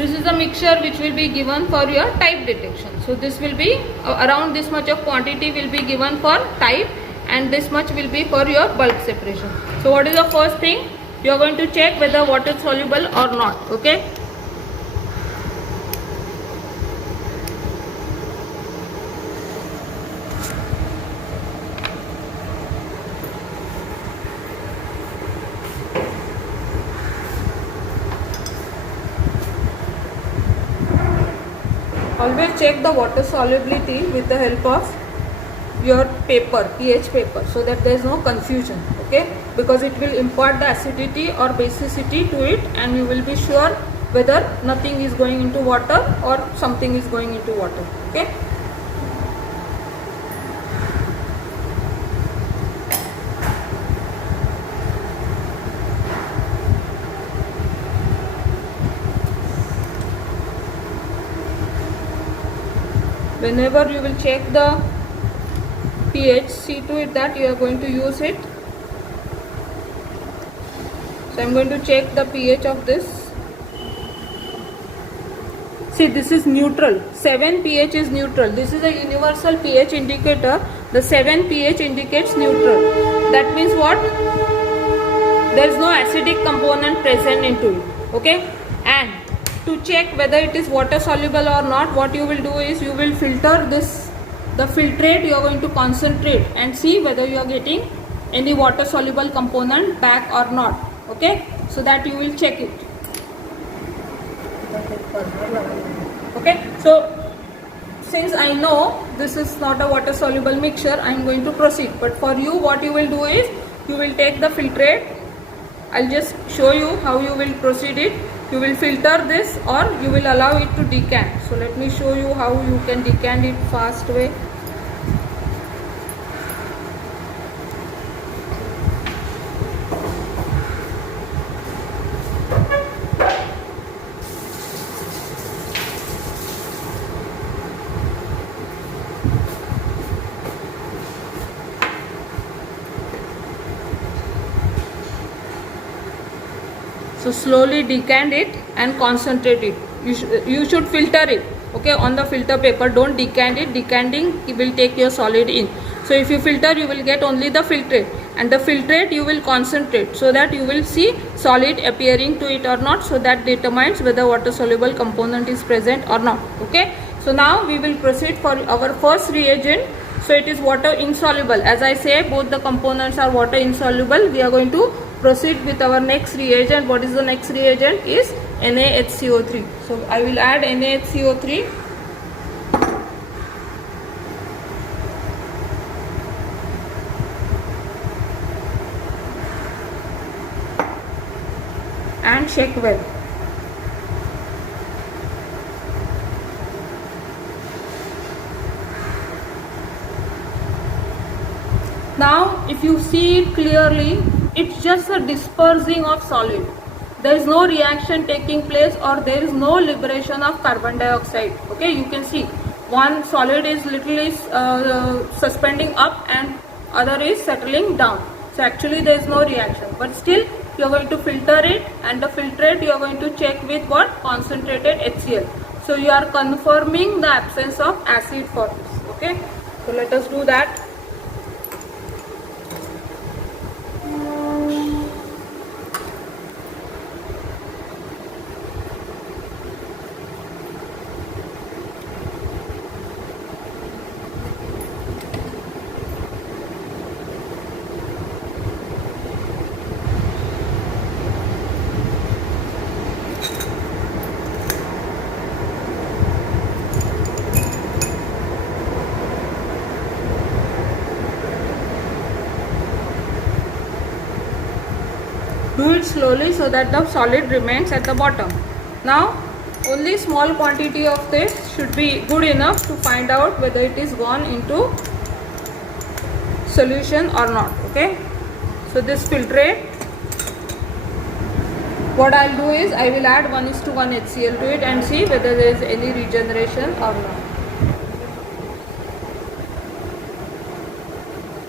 this is a mixture which will be given for your type detection. So this will be around this much of quantity will be given for type, and this much will be for your bulk separation. So what is the first thing? You are going to check whether water soluble or not. Okay. Always check the water solubility with the help of your paper, pH paper, so that there is no confusion. Okay, because it will impart the acidity or basicity to it, and you will be sure whether nothing is going into water or something is going into water. Okay. Whenever you will check the pH, see to it that you are going to use it. So I am going to check the pH of this. See, this is neutral. 7 pH is neutral. This is a universal pH indicator. The 7 pH indicates neutral. That means what? There is no acidic component present into it. Okay. And to check whether it is water soluble or not, what you will do is you will filter this, the filtrate you are going to concentrate and see whether you are getting any water soluble component back or not. Okay, so that you will check it. Okay, so since I know this is not a water soluble mixture, I am going to proceed. But for you, what you will do is you will take the filtrate. I'll just show you how you will proceed it. You will filter this or you will allow it to decant. So let me show you how you can decant it fast way. So slowly decant it and concentrate it. You should filter it. Okay, on the filter paper. Don't decant it. Decanting will take your solid in. So if you filter, you will get only the filtrate, and the filtrate you will concentrate so that you will see solid appearing to it or not. So that determines whether water soluble component is present or not. Okay. So now we will proceed for our first reagent. So it is water insoluble. As I say, both the components are water insoluble. We are going to proceed with our next reagent. What is the next reagent? Is NaHCO3. So I will add NaHCO3. And check well. Now if you see it clearly, it's just a dispersing of solid. There is no reaction taking place or there is no liberation of carbon dioxide. Okay, you can see one solid is literally suspending up and other is settling down. So actually there is no reaction, but still you are going to filter it, and the filtrate you are going to check with what? Concentrated HCl. So you are confirming the absence of acid for this. Okay, so let us do that. Do it slowly so that the solid remains at the bottom. Now only small quantity of this should be good enough to find out whether it is gone into solution or not. Okay, so this filtrate, what I'll do is I will add 1:1 HCl to it and see whether there is any regeneration or not.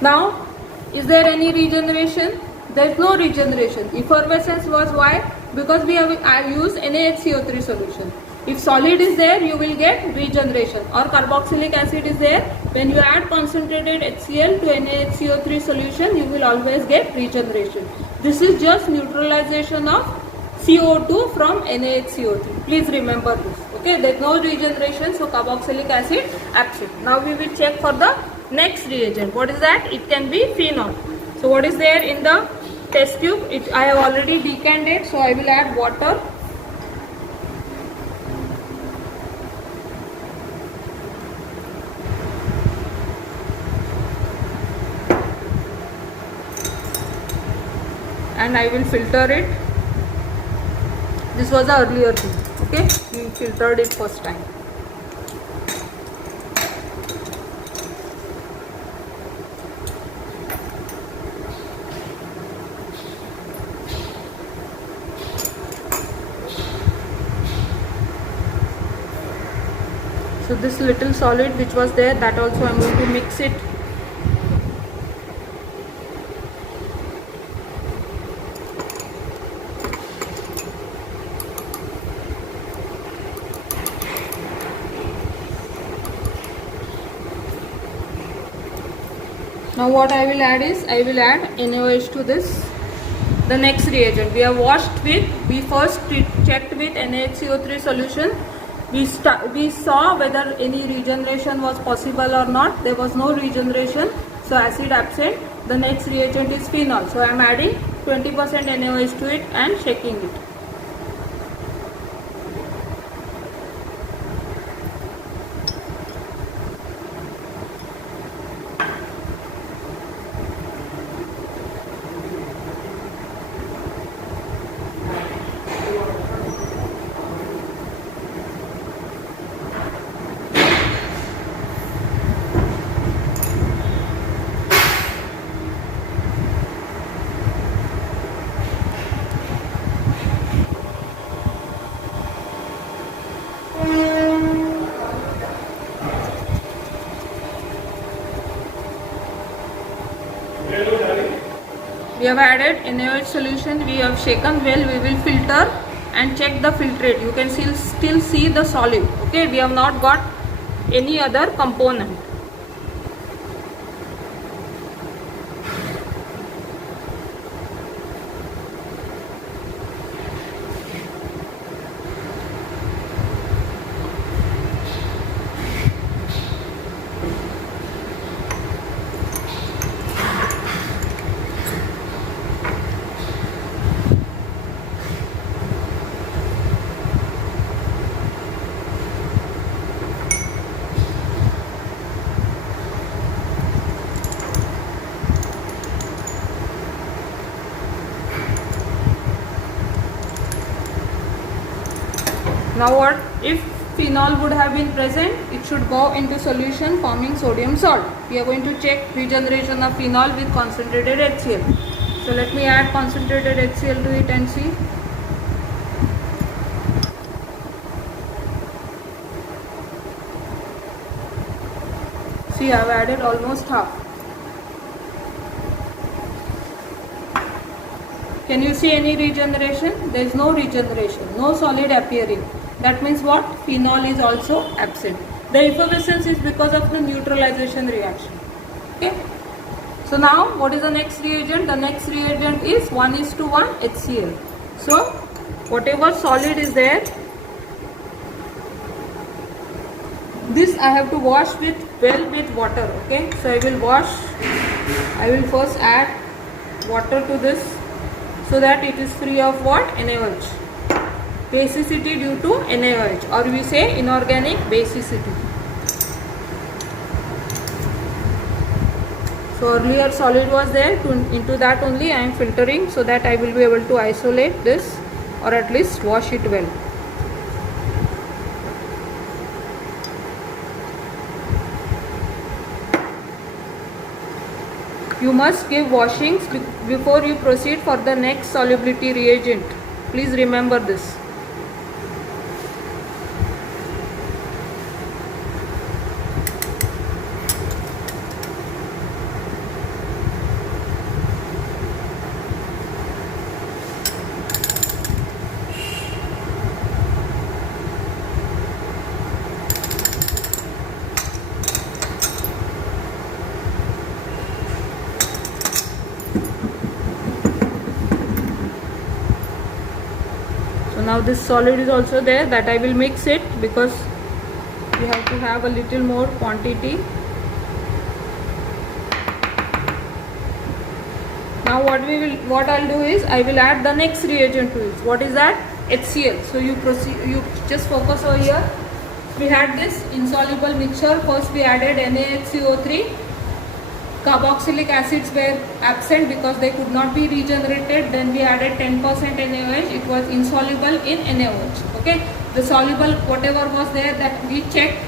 Now, is there any regeneration? There is no regeneration. Effervescence was why? because we have used NaHCO3 solution. If solid is there, you will get regeneration, or carboxylic acid is there. When you add concentrated HCl to NaHCO3 solution, you will always get regeneration. This is just neutralization of CO2 from NaHCO3. Please remember this. Okay, there is no regeneration, so carboxylic acid absent. Now we will check for the next reagent. What is that? It can be phenol. So what is there in the test tube? I have already decanted, so I will add water. And I will filter it. This was the earlier thing. Okay, we filtered it first time. So this little solid which was there, that also I am going to mix it. Now what I will add is, I will add NaOH to this. The next reagent we have washed with, we first checked with NaHCO3 solution. We saw whether any regeneration was possible or not. There was no regeneration, so acid absent. The next reagent is phenol. So I am adding 20% NaOH to it and shaking it. We have added NaOH solution, we have shaken well, we will filter and check the filtrate. You can still see the solid. Okay, we have not got any other component. Now what if phenol would have been present? It should go into solution forming sodium salt. We are going to check regeneration of phenol with concentrated HCl. So let me add concentrated HCl to it and see. See, I have added almost half. Can you see any regeneration? There is no regeneration, no solid appearing. That means what? Phenol is also absent. The effervescence is because of the neutralization reaction. Okay. So now what is the next reagent? The next reagent is 1:1 HCl. So whatever solid is there, this I have to wash with water. Okay. So I will wash. I will first add water to this so that it is free of what? NaOH. Basicity due to NaOH, or we say inorganic basicity. So earlier solid was there, into that only I am filtering so that I will be able to isolate this, or at least wash it well. You must give washings before you proceed for the next solubility reagent. Please remember this. So now this solid is also there, that I will mix it because we have to have a little more quantity. Now what I'll do is I will add the next reagent to it. What is that? HCl. So you just focus over here. We had this insoluble mixture. First we added NaHCO3. Carboxylic acids were absent because they could not be regenerated. Then we added 10% NaOH. It was insoluble in NaOH. Okay. The soluble whatever was there, that we checked.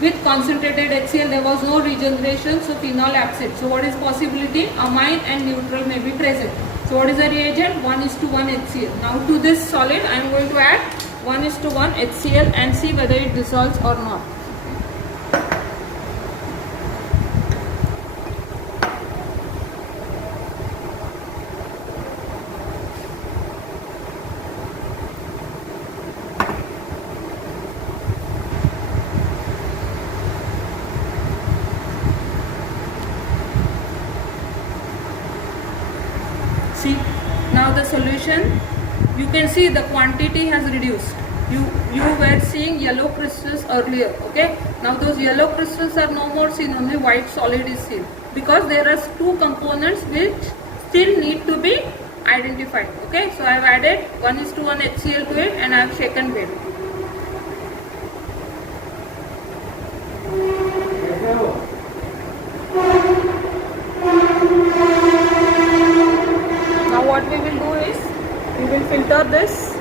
With concentrated HCl there was no regeneration, so phenol absent. So what is possibility? Amine and neutral may be present. So what is the reagent? 1:1 HCl. Now to this solid I am going to add 1:1 HCl and see whether it dissolves or not. See, now the solution, you can see the quantity has reduced. You were seeing yellow crystals earlier, okay? Now those yellow crystals are no more seen, only white solid is seen. Because there are two components which still need to be identified, okay? So I have added 1:1 HCl to it and I have shaken well. Now what we will do is, we will filter this.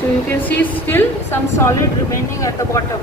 So you can see still some solid remaining at the bottom.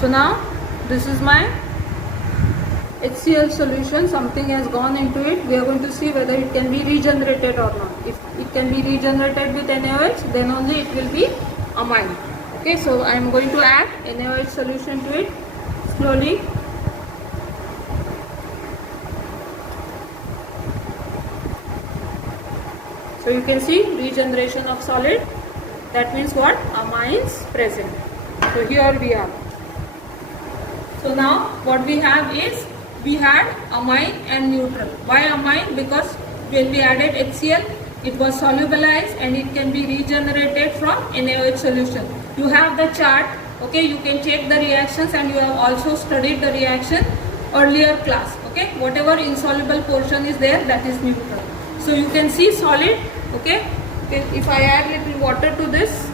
So now this is my HCl solution. Something has gone into it. We are going to see whether it can be regenerated or not. If it can be regenerated with NaOH, then only it will be amine. Okay, so I am going to add NaOH solution to it slowly. So you can see regeneration of solid. That means what? Amines present. So here we are. So now what we have is, we had amine and neutral. Why amine? Because when we added HCl, it was solubilized and it can be regenerated from NaOH solution. You have the chart, okay, you can check the reactions and you have also studied the reaction earlier class, okay. Whatever insoluble portion is there, that is neutral. So you can see solid, okay. If I add little water to this,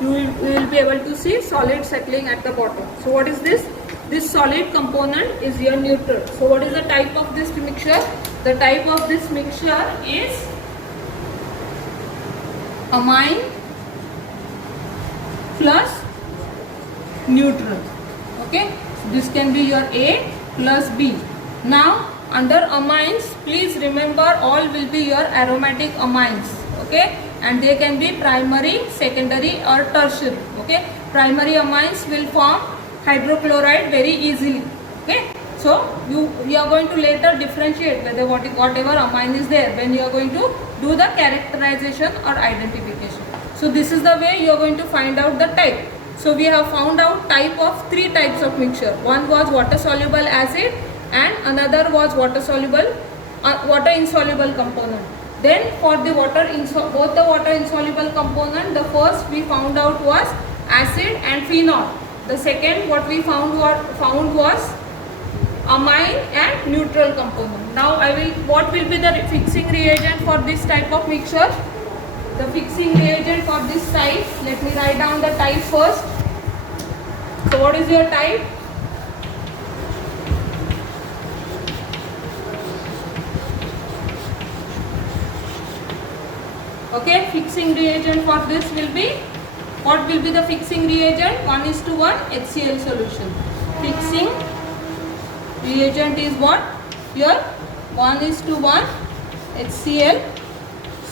you will be able to see solid settling at the bottom. So what is this? This solid component is your neutral. So what is the type of this mixture? The type of this mixture is amine plus neutral. Okay, so this can be your A plus B. Now under amines, please remember all will be your aromatic amines. Okay, and they can be primary, secondary or tertiary. Okay, primary amines will form hydrochloride very easily. Okay, so you are going to later differentiate whether whatever amine is there when you are going to do the characterization or identification. So this is the way you are going to find out the type. So we have found out three types of mixture. One was water soluble acid and another was water insoluble component. Then for the both the water insoluble component, the first we found out was acid and phenol. The second what we found was amine and neutral component. Now what will be the fixing reagent for this type of mixture? The fixing reagent for this type, let me write down the type first. So what is your type? Okay, fixing reagent for this will be, what will be the fixing reagent? 1:1 HCl solution. Fixing reagent is what? Your 1:1 HCl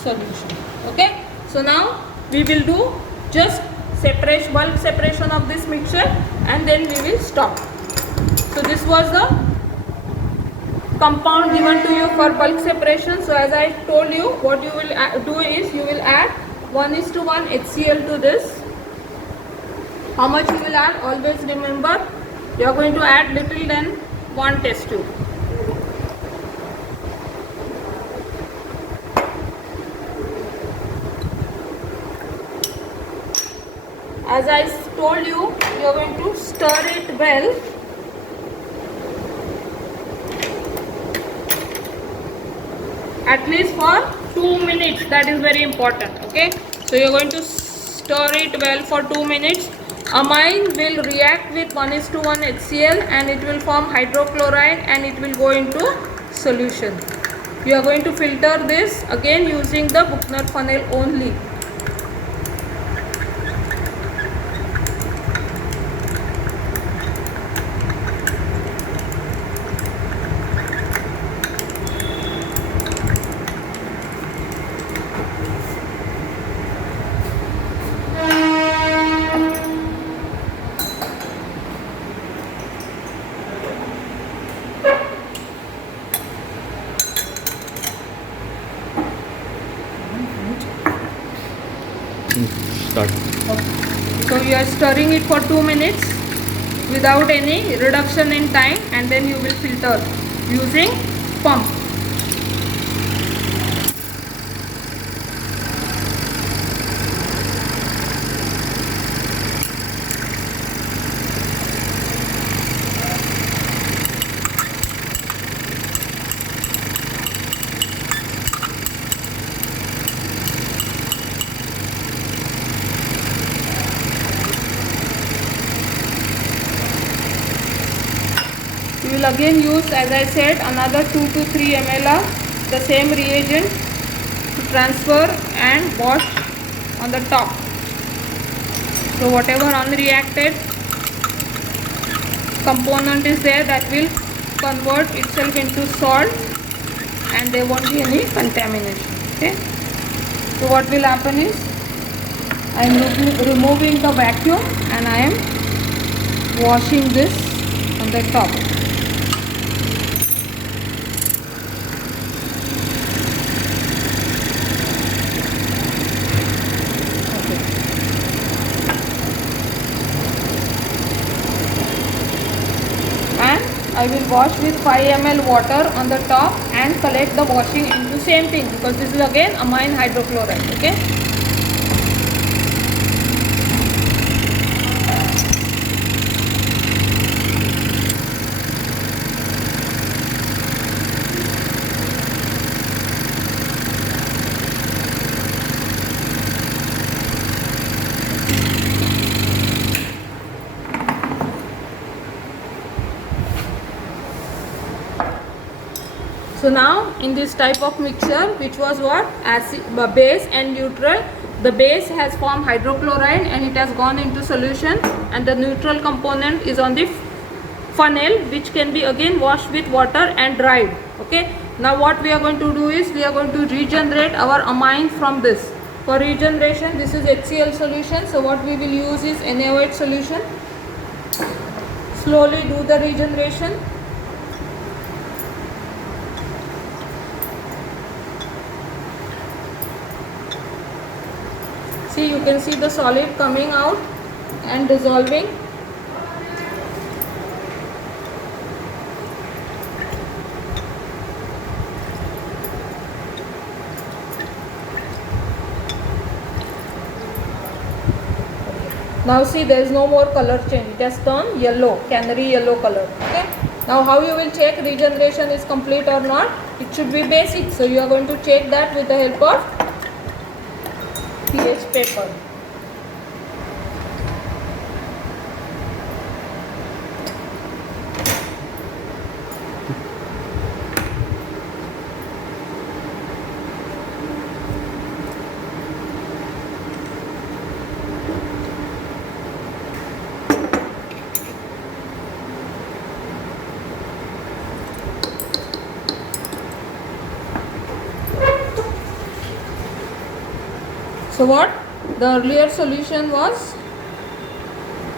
solution. Okay, so now we will do just bulk separation of this mixture and then we will stop. So this was the compound given to you for bulk separation. So as I told you, what you will do is you will add 1:1 HCl to this. How much you will add? Always remember, you are going to add little than 1 test tube. As I told you, you are going to stir it well. At least for 2 minutes. That is very important. Okay. So you are going to stir it well for 2 minutes. Amine will react with 1:1 HCl and it will form hydrochloride and it will go into solution. You are going to filter this again using the Buchner funnel only. Start. So you are stirring it for 2 minutes without any reduction in time and then you will filter using pump. We will again use, as I said, another 2 to 3 ml of the same reagent to transfer and wash on the top. So whatever unreacted component is there, that will convert itself into salt and there won't be any contamination. Okay. So what will happen is, I am removing the vacuum and I am washing this on the top. I will wash with 5 ml water on the top and collect the washing into same thing, because this is again amine hydrochloride. Okay. So now in this type of mixture, which was what? Acid, base and neutral. The base has formed hydrochloride and it has gone into solution, and the neutral component is on the funnel, which can be again washed with water and dried. Okay. Now what we are going to do is, we are going to regenerate our amine from this. For regeneration, this is HCl solution. So what we will use is NaOH solution. Slowly do the regeneration. See, you can see the solid coming out and dissolving. Now see, there is no more color change. It has turned yellow, canary yellow color. Okay. Now how you will check regeneration is complete or not? It should be basic. So you are going to check that with the help of pH paper. So what the earlier solution was,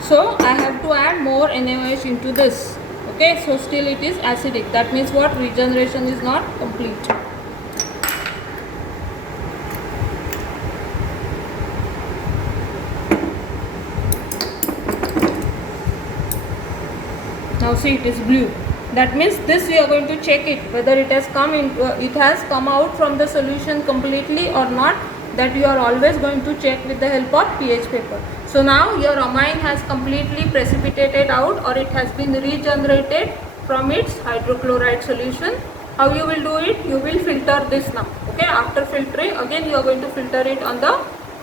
so I have to add more NaOH into this. Okay, so still it is acidic. That means what, regeneration is not complete. Now see, it is blue. That means this we are going to check it whether it has come out from the solution completely or not. That you are always going to check with the help of pH paper. So now your amine has completely precipitated out, or it has been regenerated from its hydrochloride solution. How you will do it? You will filter this now. Okay, after filtering, again you are going to filter it on the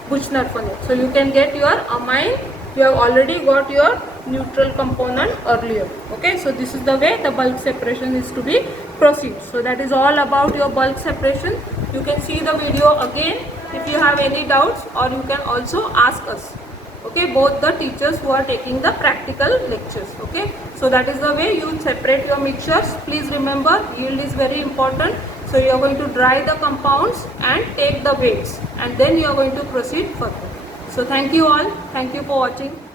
Buchner funnel. So you can get your amine. You have already got your neutral component earlier. Okay, so this is the way the bulk separation is to be proceed. So that is all about your bulk separation. You can see the video again if you have any doubts, or you can also ask us. Okay, both the teachers who are taking the practical lectures. Okay, so that is the way you separate your mixtures. Please remember, yield is very important. So you are going to dry the compounds and take the weights, and then you are going to proceed further. So thank you all. Thank you for watching.